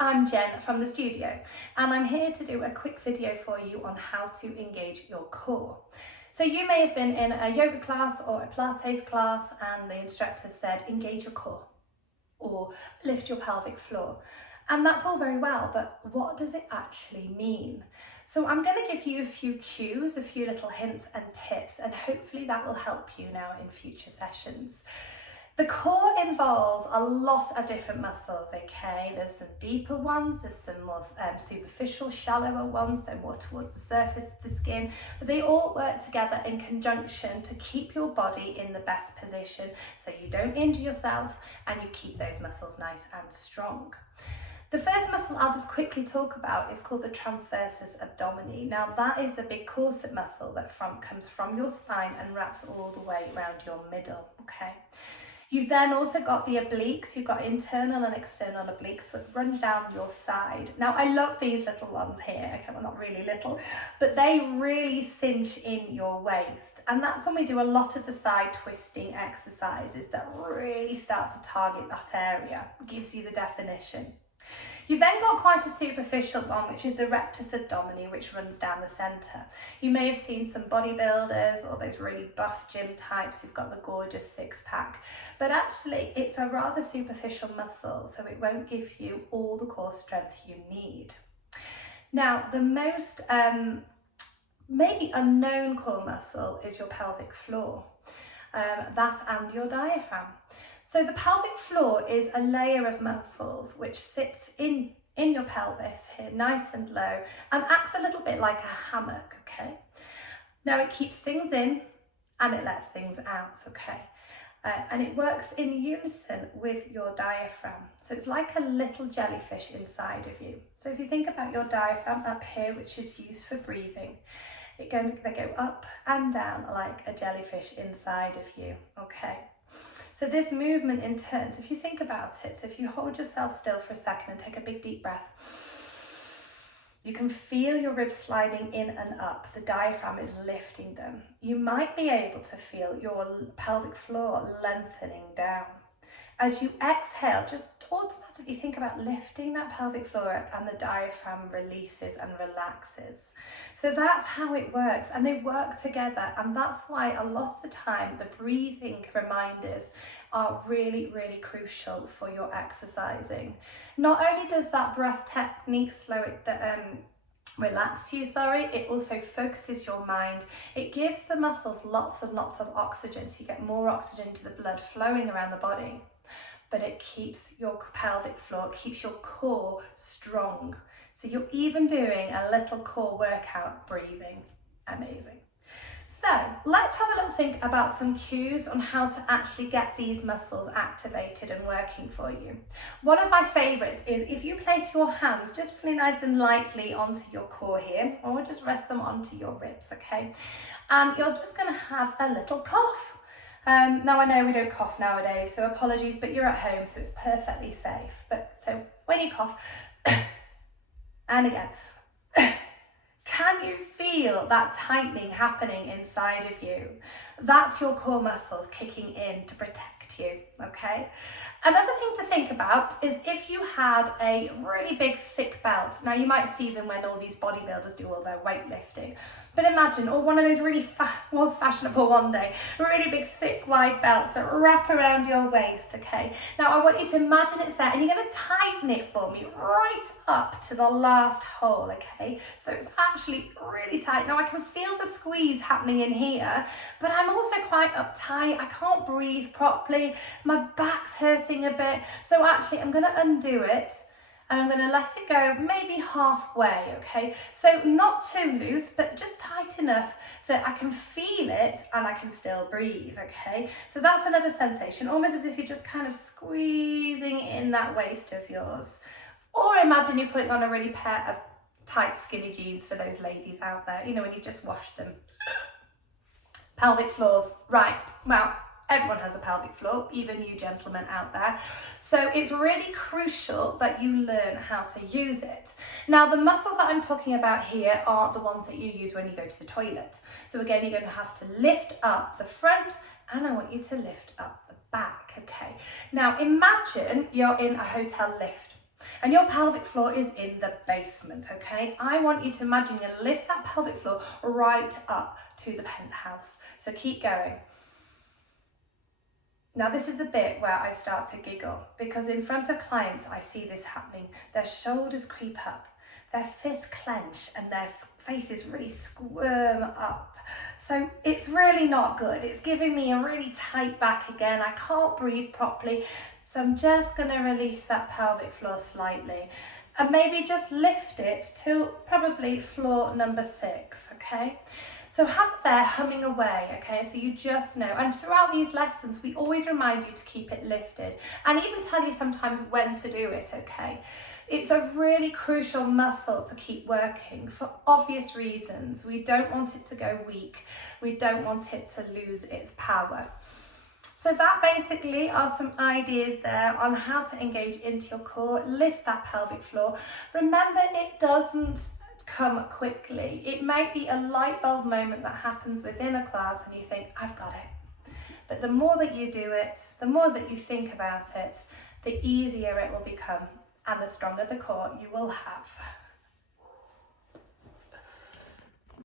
I'm Jen from the studio, and I'm here to do a quick video for you on how to engage your core. So you may have been in a yoga class or a Pilates class and the instructor said engage your core or lift your pelvic floor. And that's all very well, but what does it actually mean? So I'm going to give you a few cues, a few little hints and tips, and hopefully that will help you now in future sessions. The core involves a lot of different muscles, okay? There's some deeper ones, there's some more superficial, shallower ones, so more towards the surface of the skin, but they all work together in conjunction to keep your body in the best position so you don't injure yourself and you keep those muscles nice and strong. The first muscle I'll just quickly talk about is called the transversus abdomini. Now that is the big corset muscle that comes from your spine and wraps all the way around your middle, okay? You've then also got the obliques, you've got internal and external obliques that run down your side. Now I love these little ones here, okay, well not really little, but they really cinch in your waist. And that's when we do a lot of the side twisting exercises that really start to target that area, gives you the definition. You've then got quite a superficial one, which is the rectus abdomini, which runs down the centre. You may have seen some bodybuilders or those really buff gym types who've got the gorgeous six-pack, but actually it's a rather superficial muscle, so it won't give you all the core strength you need. Now, the most maybe unknown core muscle is your pelvic floor, that and your diaphragm. So the pelvic floor is a layer of muscles which sits in your pelvis here, nice and low, and acts a little bit like a hammock, okay? Now it keeps things in and it lets things out, okay? And it works in unison with your diaphragm. So it's like a little jellyfish inside of you. So if you think about your diaphragm up here, which is used for breathing, they go up and down like a jellyfish inside of you, okay? So this movement in turn, so if you think about it, so if you hold yourself still for a second and take a big deep breath, you can feel your ribs sliding in and up. The diaphragm is lifting them. You might be able to feel your pelvic floor lengthening down. As you exhale, just automatically think about lifting that pelvic floor up and the diaphragm releases and relaxes. So that's how it works, and they work together, and that's why a lot of the time the breathing reminders are really, really crucial for your exercising. Not only does that breath technique relax you, it also focuses your mind. It gives the muscles lots and lots of oxygen, so you get more oxygen to the blood flowing around the body. But it keeps your pelvic floor, keeps your core strong. So you're even doing a little core workout breathing. Amazing. So let's have a little think about some cues on how to actually get these muscles activated and working for you. One of my favorites is if you place your hands just really nice and lightly onto your core here, or just rest them onto your ribs, okay? And you're just going to have a little cough. Now I know we don't cough nowadays, so apologies, but you're at home, so it's perfectly safe. But so when you cough, and again, can you feel that tightening happening inside of you? That's your core muscles kicking in to protect you, okay? Another thing to think about is if you had a really big thick belt. Now you might see them when all these bodybuilders do all their weightlifting, but imagine, or one of those really was fashionable one day, really big thick wide belts that wrap around your waist, okay? Now I want you to imagine it's there, and you're going to tighten it for me right up to the last hole, okay? So it's actually really tight. Now I can feel the squeeze happening in here, but I'm also quite uptight. I can't breathe properly. My back's hurting a bit. So actually I'm going to undo it and I'm going to let it go maybe halfway, okay? So not too loose, but just tight enough that I can feel it and I can still breathe, okay? So that's another sensation, almost as if you're just kind of squeezing in that waist of yours. Or imagine you're putting on a really pair of tight skinny jeans for those ladies out there, you know, when you've just washed them. Pelvic floors, right, well, everyone has a pelvic floor, even you gentlemen out there. So it's really crucial that you learn how to use it. Now, the muscles that I'm talking about here are the ones that you use when you go to the toilet. So again, you're going to have to lift up the front, and I want you to lift up the back, okay? Now, imagine you're in a hotel lift. And your pelvic floor is in the basement, okay? I want you to imagine you lift that pelvic floor right up to the penthouse. So keep going. Now this is the bit where I start to giggle, because in front of clients I see this happening. Their shoulders creep up, their fists clench, and their faces really squirm up. So it's really not good. It's giving me a really tight back again. I can't breathe properly. So I'm just going to release that pelvic floor slightly and maybe just lift it to probably floor number 6, okay? So have it there humming away, okay? So you just know. And throughout these lessons, we always remind you to keep it lifted and even tell you sometimes when to do it, okay? It's a really crucial muscle to keep working for obvious reasons. We don't want it to go weak. We don't want it to lose its power. So that basically are some ideas there on how to engage into your core, lift that pelvic floor. Remember, it doesn't come quickly. It might be a light bulb moment that happens within a class and you think, I've got it. But the more that you do it, the more that you think about it, the easier it will become and the stronger the core you will have.